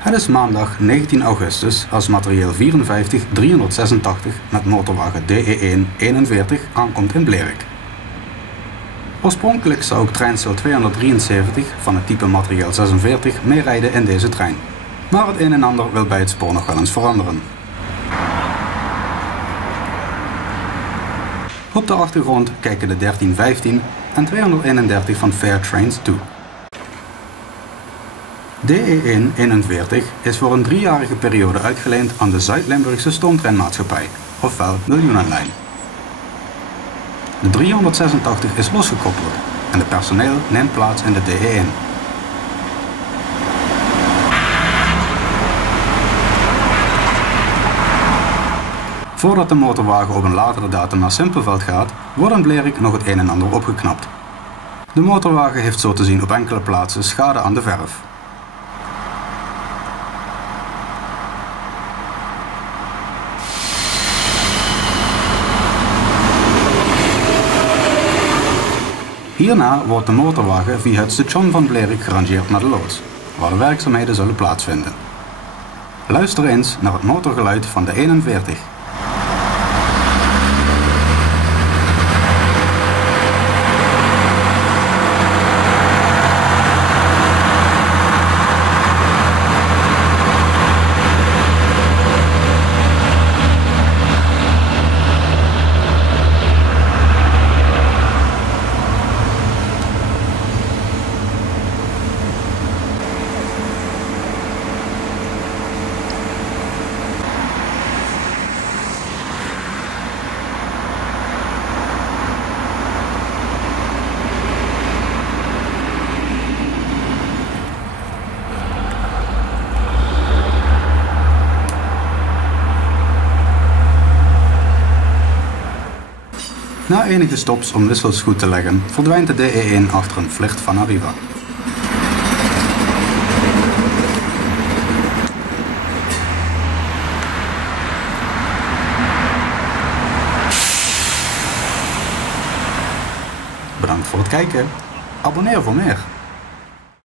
Het is maandag 19 augustus als materieel 54-386 met motorwagen DE1-41 aankomt in Blerik. Oorspronkelijk zou ook treinstel 273 van het type materieel 46 meerijden in deze trein, maar het een en ander wil bij het spoor nog wel eens veranderen. Op de achtergrond kijken de 1315 en 231 van Fair Trains toe. DE1-41 is voor een 3-jarige periode uitgeleend aan de Zuid-Limburgse Stoomtreinmaatschappij, ofwel Miljoenenlijn. De 386 is losgekoppeld en het personeel neemt plaats in de DE1. Voordat de motorwagen op een latere datum naar Simpelveld gaat, wordt in Blerik nog het een en ander opgeknapt. De motorwagen heeft zo te zien op enkele plaatsen schade aan de verf. Hierna wordt de motorwagen via het station van Blerik gerangeerd naar de loods, waar de werkzaamheden zullen plaatsvinden. Luister eens naar het motorgeluid van de 41. Na enige stops om wissels goed te leggen, verdwijnt de DE1 achter een vlicht van Arriva. Bedankt voor het kijken. Abonneer voor meer.